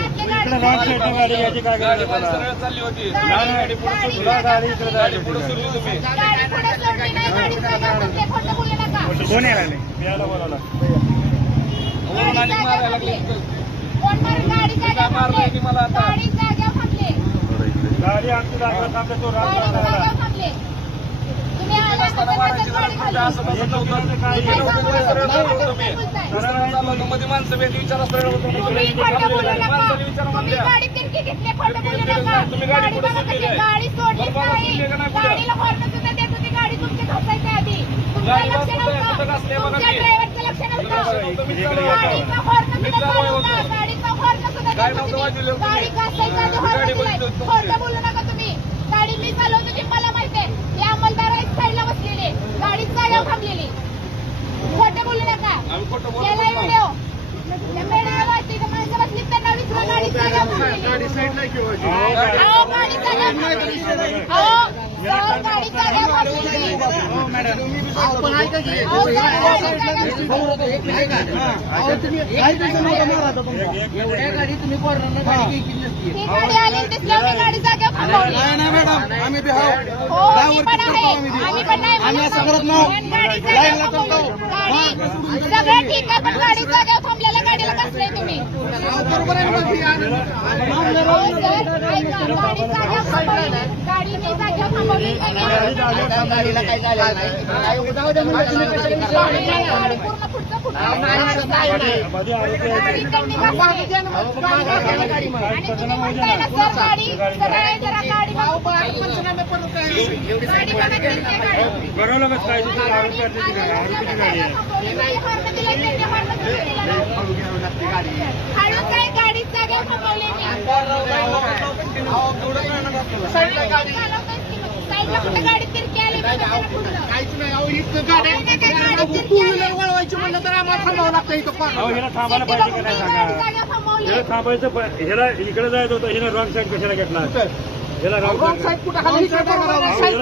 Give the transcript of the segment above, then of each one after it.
गाडी घ्यायची काय तुला? सरळ चालली होती गाडी इकडे पुढे सुरली तुम्ही गाडी गाडी कोण यायला बोलावला वरून आणि मारायला लागले गाडी की मला आता? गाडी आमची दाखवत थांबले तो राम मारायची गरज असं नव्हतं मध्ये माणसं भेट विचारा मी. तुम्ही. गाडी पुढे आहे. बरोबर का नाही पुढे? कुठं बघा मी काय नव्हतं. वाजवलं? गाडी. बघितली गाडी मी चालवत होती मला माहितीये ही अंमलदार एक साईडला बसलेली गाडी जागेवर थांबलेली खोटं बोलू नका नाही. व्हिडिओ त्या मेळाव्यावरती इथं माणसं बसली त्यांना विचारा गाडी जागेवर थांबलेली अहो, गाडी अहो, सहज गाडी गाडी जागेवर ही गाडी आली दिसल्यावर मी गाडी जागेवर थांबवली. आम्ही बी आहोत. हो, मी पण आहे. आम्ही पण नाही. आम्ही असं करत नाही. पण गाडी जागेवर थांबवली. गाडी- सगळं ठीक आहे पण गाडी जागेवर थांबलेल्या गाडीला गाडीला काय झालं नाही. काय उदाहरण द्या म्हणजे तुम्ही कशाला विचारलं? गाडी पूर्ण पुढचं फुटलं. मध्ये आरोपी आहे. गाडी त्यांनी घातली. आणि तुम्ही म्हणताय ना, सर, गाडी सरळ आहे, जरा गाडी बघा. गाडी बघा किती आहे गाडी. बरोबर मग काय तिथे आरोपी आहे तिथे काय? आरोपीची गाडी आहे काहीच नाही अहो, इथं टू व्हीलर वळवायची म्हणलं तर आम्हाला थांबावं लागतं इथं अहो थांबायला पाहिजे का नाही सांगा हिला थांबायचं पण हिला इकडे जायचं होतं हिला रॉंग साईड कशाला घेतला रॉंग साईड कुठं खाली इकडे बरोबर आहे. साईड-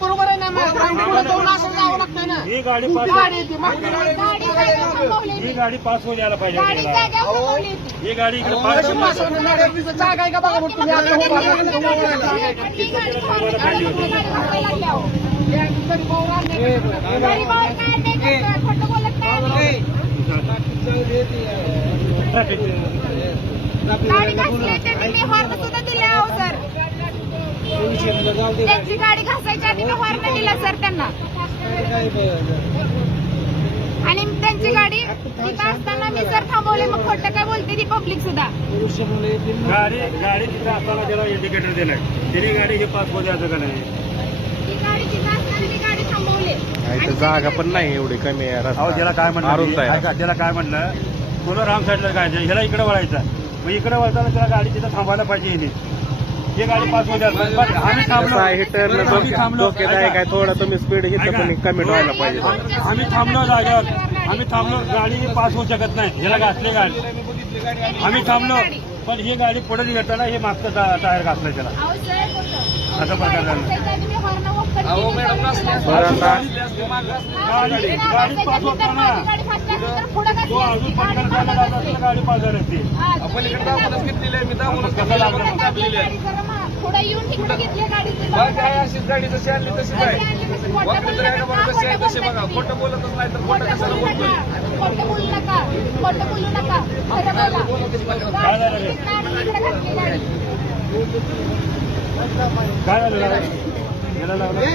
बरोबर आहे ना पुढे जाऊन असं जावं ना. ही गाडी पास गाडी मागची गाडी. ही पास होऊन यायला पाहिजे गाडी. ही गाडी इकडे पास अशी माणसं नाही, तिचं जागा आहे का बघा बरं तुम्ही आता उभा राहा. आणि गाडी थांबवली. गाडी थांबवायला लागली अहो. गरीबावर काय अन्याय करतोय? खोटं बोलत नाही. गाडी घासली त्यांनी मी हॉर्न सुद्धा दिले अहो सर. त्यांची गाडी घासायच्या आधी मी हॉर्न दिला सर त्यांना. आणि त्यांची गाडी तिथं असताना मी सर थांबवले. मग खोटं काय बोलते ती पब्लिक सुद्धा? गाडी गाडी तिथे असताना त्याला इंडिकेटर दिलाय. तिने गाडी हे पास होऊ द्यायचं का नाही? ती गाडी तिथं असताना ती गाडी थांबवली. इथं जागा पण नाही एवढी कमी आहे. अहो त्याला काय म्हणलं आहे ऐका, त्याला काय म्हणलं तुला राम साईडला काय ह्याला इकडे वळायचं. मग इकडे वळताना त्याला गाडी तिथं थांबायला पाहिजे हिने ही गाडी पास पण आम्ही थांबलो. आहे हे टर्न आम्ही थांबलो. धोकेदायक आहे थोडं तुम्ही स्पीड इथं ऐका. पण कमी व्हायला पाहिजे. आम्ही थांबलो जागेवर. आम्ही थांबलो. गाडी पास होऊ शकत नाही. ह्याला घातली गाडी. आम्ही थांबलो. पण ही गाडी पुढे घेताना हे मागचं टायर घातलं त्याला. असं प्रकार झाला. गाडी पास होता ना गाडी फास्ट असती तर पुढं घातली तो असती. अजून गाडी पटकन मागं जायला घातली. लागला गाडी पास झाली असती हा, आपण इकडे तिकडे दाबूनच घेतलेली आहे. मी घेतलेली लागलं? आपण आहे ती बघ काय अशीच गाडी? जशी आणली तशीच आहे वाकडं तर आहे का बघा कशी आहे तशी बघा. खोटं बोलतच नाही तर खोटं कशाला बोलू बोलतोय? नका खोटं बोलू नका खोटं बोलू नका खरं बोला. काय झालं काय लावलं नाही,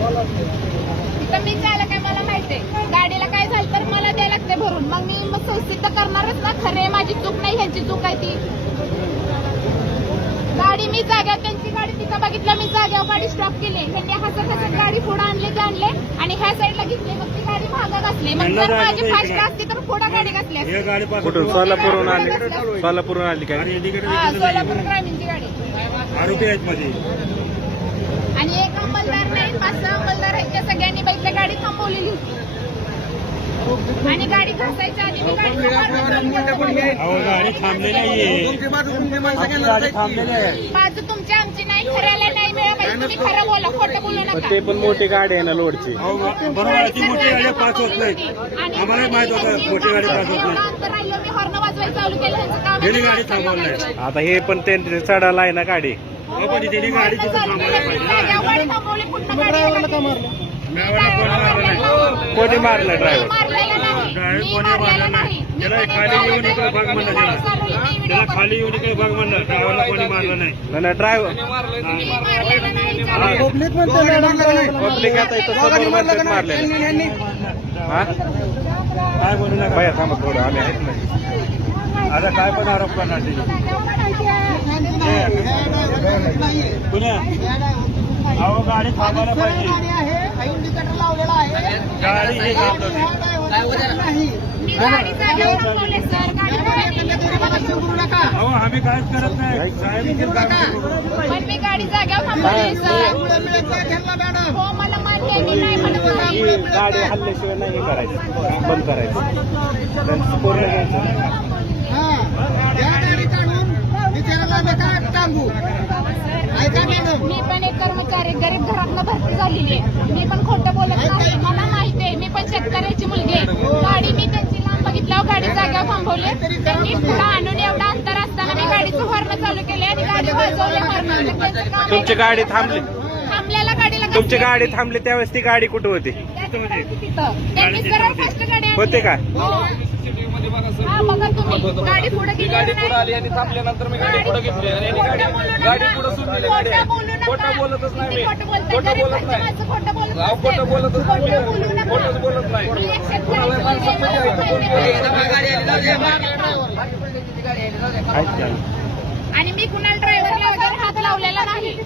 तिथं मी जायला काय मला माहितीये गाडीला काय झालं तर मला द्यायला लागते भरून. मग मी मग सिद्ध करणारच ना. खरे माझी चूक नाही ह्यांची चूक आहे ती. गाडी मी जाग्यावर त्यांची गाडी तिथं बघितलं मी जाग्यावर गाडी स्टॉप केली. त्यांनी हसत हसत गाडी पुढे आणले ते आणले आणि ह्या साईडला घेतली. मग ती गाडी मागं घातली मग जर माझी फास्ट. असती तर पुढे गाडी असती. हे पास कुठून? सोलापूरहून आली सोलापूरहून आली काय हा सोलापूर. ग्रामीणची गाडी. आरोपी आहेत मध्ये आणि एक अंमलदार नाही पाच सहा अंमलदार आहेत त्या सगळ्यांनी बैठल्या गाडी थांबवलेली होती. आणि गाडी घासायच्या आधी मी गाडी सांभाळून अहो गाडी थांबलेली आहे आमची गाडी थांबलेली आहे. बाजू तुमची आमची नाही खऱ्याला नाही मिळालं. तुम्ही खरं बोला खोटं बोलू पण नका. ते पण मोठी गाडी आहे ना लोडची. बरोबर ती मोठी गाडी पास होत नाही आम्हाला माहीत होतं मोठी गाडी पास होत नाही गाडी थांबवलंय. आता हे पण ते चढायला आहे ना गाडी. कोणी मारलं नाही. कोणी मारलं ड्रायव्हर? नाही. कोणी मारलं नाही. नाही त्याला खाली येऊन इकडे बघ म्हणलं त्याला नाही खाली येऊन इकडे बघ म्हणलं ड्रायव्हरला कोणी मारलं नाही. नाही ड्रायव्हर. नाही. चालवली. पब्लिक आता इथं हा? काय बोलू नका. बाया थांबा थोडं आम्ही आहेत ना. आता काय पण आरोप करणार अहो गाडी थांबायला पाहिजे गाडी हे. अहो आम्ही काहीच करत नाही साहेब करू. पण मी गाडी जागेवर थांबवली, सर. हो, मला मान्य आहे, मी नाही म्हणत ही. गाडी हल्ल्याशिवाय नाही हे करायचं बंद करायचं त्यांचं पूर्ण घ्यायचं मी पण एक कर्मचारी गरीब घरातनं भरती झालेली आहे. मी पण खोटं बोलत नाही. मला माहिती आहे मी पण शेतकऱ्याची मुलगी आहे. गाडी मी त्यांची लांब बघितल्यावर गाडी जाग्यावर थांबवली त्यांनी पुढे आणून एवढा अंतर असताना मी गाडीचं हॉर्न चालू केले आणि गाडी वाजवली हॉर्न तुमची गाडी थांबली. थांबल्याला गाडीला तुमची गाडी थांबली त्यावेळेस ती गाडी कुठे होती. होते का? हो. गाडी पुढे ती आली आणि थांबल्यानंतर मी गाडी पुढे घेतली आणि गाडी गाडी पुढे सुरू केली गाडी खोटं बोलतच नाही मी. खोटं बोलत नाही. खोटं बोलतच नाही. मी. खोटंच बोलत नाही? आणि मी कुणाला ड्रायव्हरला वगैरे हात लावलेला नाही.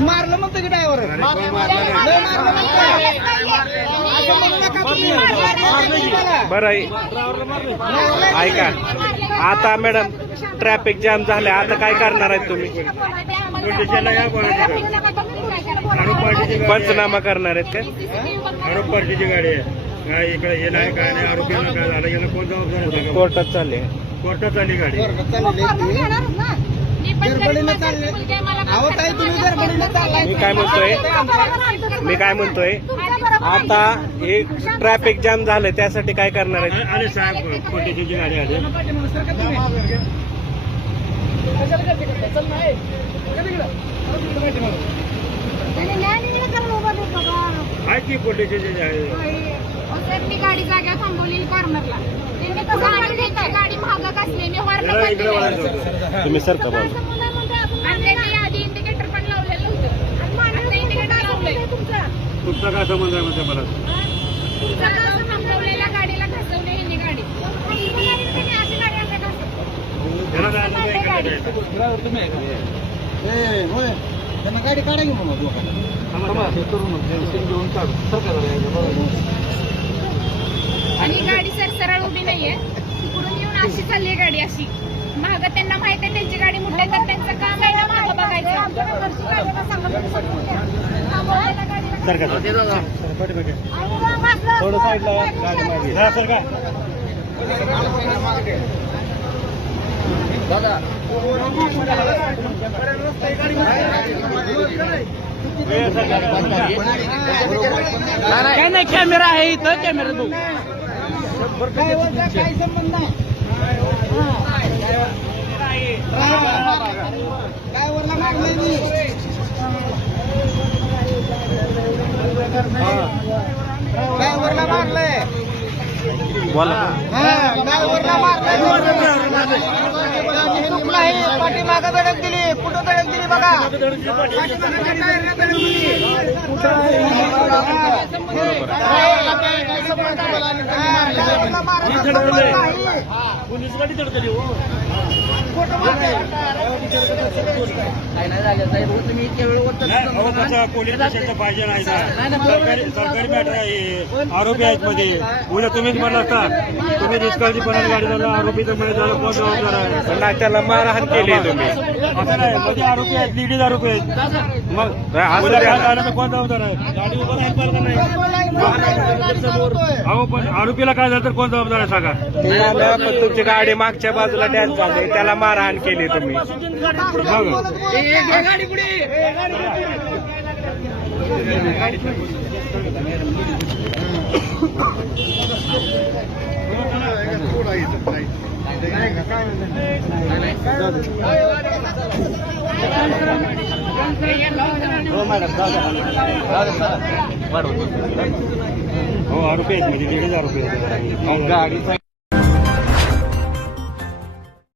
मारलं म्हणतो की ड्रायव्हर मारलं. बरं आहे. ऐका. आता मॅडम ट्रॅफिक जाम झाले आता काय करणार आहेत तुम्ही. पंचनामा करणार आहेत काय आरोप पार्टीची गाडी आहे काय इकडे हे नाही काय नाही आरोपीला काय झालं याला कोण जबाबदार? कोर्टात चालले. कोर्टात आली गाडी. मी काय म्हणतोय? मी काय म्हणतोय? आता हे ट्रॅफिक जाम झालं त्यासाठी काय करणार साहेब पोलिसाची गाडी आली आहे आहे मी गाडी जाग्यावर थांबवलेली कॉर्नरला त्यांनी कसं गाडी मी तुम्ही सर का बाजू आणि त्यांनी आधी इंडिकेटर पण लावलेलं होतं आता इंडिकेटर लावलंय तुमचा काय संबंध आहे म्हणते मला? त्यांनी अशी गाडी. काढा घेऊन मग लोकांना आणि गाडी सर सरळ उभी नाहीये. तिकडून येऊन अशी चालली आहे गाडी अशी. माग त्यांना माहीत आहे त्यांची गाडी मुठे तर त्यांचं काम आहे ना मागं बघायचं. सर का थोडं साईडला गाडी सर काय? काय नाही कॅमेरा आहे इथं कॅमेरा बघू. काय संबंध नाही काय वरला मी काय वरला मारलंय. बोला. काय वरला मारलंय. चुकलं आहे पाठीमागं धडक दिली. कुठं धडक दिली बघा? हा, ड्रायव्हरला मारायचा संबंध नाही. पोलीस गाडी तडकली हो खोटं बोलताय. नाही, अहो कसं पोलीस स्टेशनचं पाहिजे नाही ना. सरकारी सरकारी मॅटर आहे. आरोपी आहेत मध्ये. उद्या तुम्हीच म्हणला असता. तुम्ही निष्काळजीपणाने गाडी झाला आरोपी तर मध्ये झालं कोण जबाबदार आहे. नाही, त्याला मारहाण केली तुम्ही. असं नाही मध्ये आरोपी आहेत लेडीज आरोपी आहेत. मग उद्या द्या काय ना. झालं तर कोण जबाबदार आहे? गाडी उभं नाही. अहो पण आरोपीला काय झालं तर कोण जबाबदार आहे सांगा? ते पण तुमची गाडी मागच्या बाजूला डॅन्स झाली. त्याला मारहाण केली तुम्ही. बघा. हो आरोपी आहेत म्हणजे दीड हजार रुपये